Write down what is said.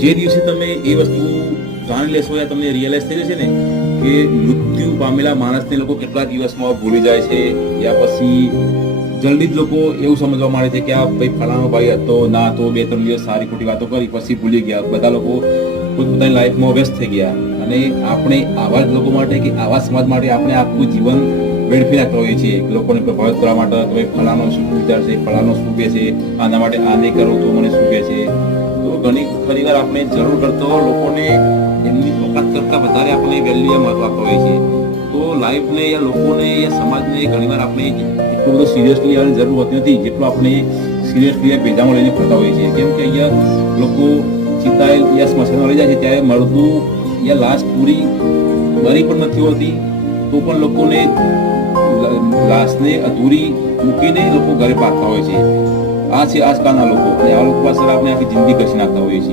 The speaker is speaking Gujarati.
જે દિવસે તમે એ વસ્તુ જાણી લેશો યા તમને રિયલાઇઝ થઈ જશે ને કે મૃત્યુ પામેલા માણસને લોકો કેટલા દિવસમાં ભૂલી જાય છે, યા પછી જલ્દી જ લોકો એવું સમજવા માંડે છે કે આ ભાઈ ફલાણો ભાઈ હતો ના, તો 2-3 દિવસ સારી ખોટી વાતો કરી પછી ભૂલી ગયા. બધા લોકો પોતાની લાઈફમાં વ્યસ્ત થઈ ગયા. અને આપણે આવા જ લોકો માટે કે આવા સમાજ માટે આપણે આખું જીવન વેડફી નાખતા હોઈએ છીએ. લોકોને પ્રભાવિત કરવા માટે કે ભાઈ ફલાણો શું વિચાર છે, ફલાણો શું કહે છે, આના માટે આ નહીં કરો તો મને શું કહે છે. તો ઘણી વાર આપણે જરૂર કરતો લોકોને એમની તાકાત કરતાં વધારે આપણે વેલ્યુ મહત્વ આપતા હોઈએ છીએ. તો લાઈફને યા લોકોને યા સમાજને ઘણીવાર આપણે એટલું બધું સિરિયસલી લેવાની જરૂર હોતી નથી જેટલું આપણે સિરિયસલી ભેજામાં લઈને ફરતા હોઈએ છીએ. કેમ કે અહીંયા લોકો ચિતાયેલ યા સ્મશાનમાં લઈ જાય છે ત્યારે મળતું યા લાશ પૂરી મરી પણ નથી હોતી, તો પણ લોકોને લાશને અધૂરી મૂકીને લોકો ઘરે પાકતા હોય છે. આ છે આજકાલના લોકો, અને આ લોકો પાછળ આપણે આખી જિંદગી ઘસી નાખતા હોઈએ છીએ.